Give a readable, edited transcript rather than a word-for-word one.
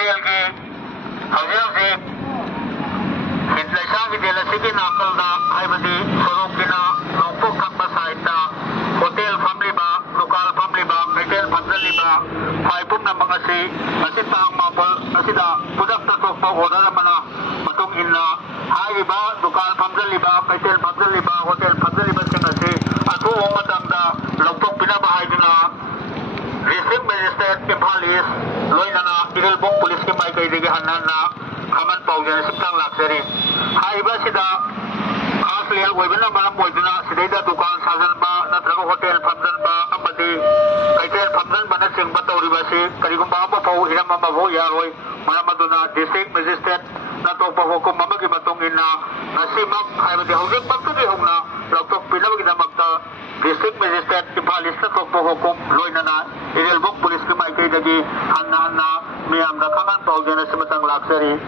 Hotel ke hauji Leishang Hiden asigi nakal da haibadi sorok kina nongpok kakba saita hotel family ba lokal family ba hotel family ba haipum na mga si masipang mapol asida pudak tatok pa order mana matung inna haiba lokal family ba hotel family ba hotel family ba singasi atu matang da loktok pinabahay na District Magistrate Imphal East loinana Igalbong Police ke mai kai dege hanan na kaman paujan siptang laksari haiba sida asli webina malam webina sidaida dukan sajan ba natrago hotel famdan ba amadi hotel famdan bana sing batawri basi karigum ba ba pau hiram ma bo yaroi manamaduna District Magistrate na to pa hukum mamagi matungin na nasimak haiba di hujek bakto di hungna loktok pinawagi na magta District Magistrate Imphal East na to pa hukum loinana Igalbong Police ke mai kai dege hanan na miyam da kaman paujan simatang laksari